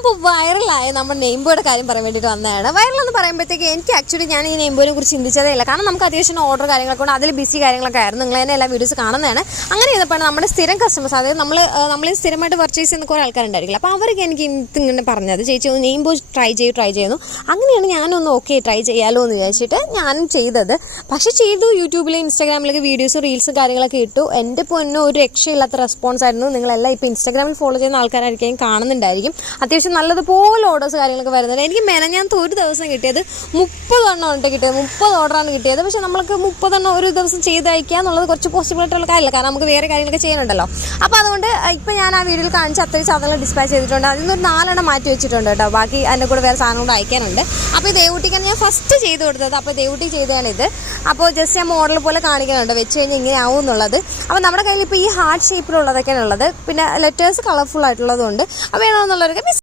അപ്പോൾ വൈറലായ നമ്മുടെ നെയിം ബോർഡ് കാര്യം പറയാൻ വേണ്ടിയിട്ട് വന്നതാണ്. വൈറലെന്ന് പറയുമ്പോഴത്തേക്ക് എനിക്ക് ആക്ച്വലി ഞാൻ ഈ നെയിം ബോർഡിനെ കുറിച്ച് ചിന്തിച്ചതേ ഇല്ല. കാരണം നമുക്ക് അത്യാവശ്യം ഓർഡർ കാര്യങ്ങളൊക്കെ ഉണ്ട്, അതിൽ ബിസി കാര്യങ്ങളൊക്കെ ആയിരുന്നു. നിങ്ങൾ തന്നെ എല്ലാ വീഡിയോസ് കാണുന്നതാണ്. അങ്ങനെ ചെയ്തപ്പോൾ നമ്മുടെ സ്ഥിരം കസ്റ്റമേഴ്സ്, അതായത് നമ്മൾ സ്ഥിരമായിട്ട് പർച്ചേസ് ചെയ്യുന്ന കുറേ ആൾക്കാരുണ്ടായിരിക്കില്ല. അപ്പോൾ അവർക്ക് എനിക്ക് ഇങ്ങനെ പറഞ്ഞത്, ചേച്ചി ഒന്ന് നെയിം ബോർഡ് ട്രൈ ചെയ്യുന്നു. അങ്ങനെയാണ് ഞാനൊന്ന് ഓക്കെ ട്രൈ ചെയ്യാമല്ലോ എന്ന് വിചാരിച്ചിട്ട് ഞാനും ചെയ്തത്. പക്ഷേ ചെയ്തു, യൂട്യൂബിൽ ഇൻസ്റ്റാഗ്രാമിലൊക്കെ വീഡിയോസും റീൽസും കാര്യങ്ങളൊക്കെ ഇട്ടു. എൻ്റെ പൊന്നോ ഒരു രക്ഷയില്ലാത്ത റെസ്പോൺസ് ആയിരുന്നു. നിങ്ങളെല്ലാം ഇപ്പോൾ ഇൻസ്റ്റാഗ്രാമിൽ ഫോളോ ചെയ്യുന്ന ആൾക്കാരായിരിക്കും കാണുന്നുണ്ടായിരിക്കും. അത്യാവശ്യം നല്ലതുപോലെ ഓർഡേഴ്സ് കാര്യങ്ങളൊക്കെ വരുന്നുണ്ട്. എനിക്ക് മെനഞ്ഞാന്നത്തെ ഒരു ദിവസം കിട്ടിയത് 30 എണ്ണമാണ് കിട്ടിയത്. 30 ഓർഡറാണ് കിട്ടിയത്. പക്ഷേ നമ്മൾക്ക് 30 എണ്ണം ഒരു ദിവസം ചെയ്ത് അയക്കുക എന്നുള്ളത് കുറച്ച് പോസിബിളായിട്ടുള്ള കാര്യമില്ല. കാരണം നമുക്ക് വേറെ കാര്യങ്ങളൊക്കെ ചെയ്യാനുണ്ടല്ലോ. അപ്പോൾ അതുകൊണ്ട് ഇപ്പോൾ ഞാൻ ആ വീഡിയോയിൽ കാണിച്ച് അത്രയും സാധനങ്ങൾ ഡിസ്പാച്ച് ചെയ്തിട്ടുണ്ട്. അതിൽ നിന്നൊരു 4 എണ്ണം മാറ്റി വെച്ചിട്ടുണ്ട് കേട്ടോ. ബാക്കി അതിൻ്റെ കൂടെ വേറെ സാധനം കൂടെ അയക്കാനുണ്ട്. അപ്പോൾ ഈ ദേവൂട്ടിക്കാണ് ഞാൻ ഫസ്റ്റ് ചെയ്ത് കൊടുത്തത്. അപ്പോൾ ദേവൂട്ടി ചെയ്തതാണിത്. അപ്പോൾ ജസ്റ്റ് ഞാൻ മോഡൽ പോലെ കാണിക്കുന്നുണ്ട്, വെച്ച് കഴിഞ്ഞാൽ ഇങ്ങനെ ആവും എന്നുള്ളത്. അപ്പോൾ നമ്മുടെ കയ്യിൽ ഇപ്പോൾ ഈ ഹാർട്ട് ഷേപ്പിലുള്ളതൊക്കെയാണ് ഉള്ളത്. പിന്നെ ലെറ്റേഴ്സ് കളർഫുൾ ആയിട്ടുള്ളതുകൊണ്ട് അപ്പോൾ വേണമെന്നുള്ളവരൊക്കെ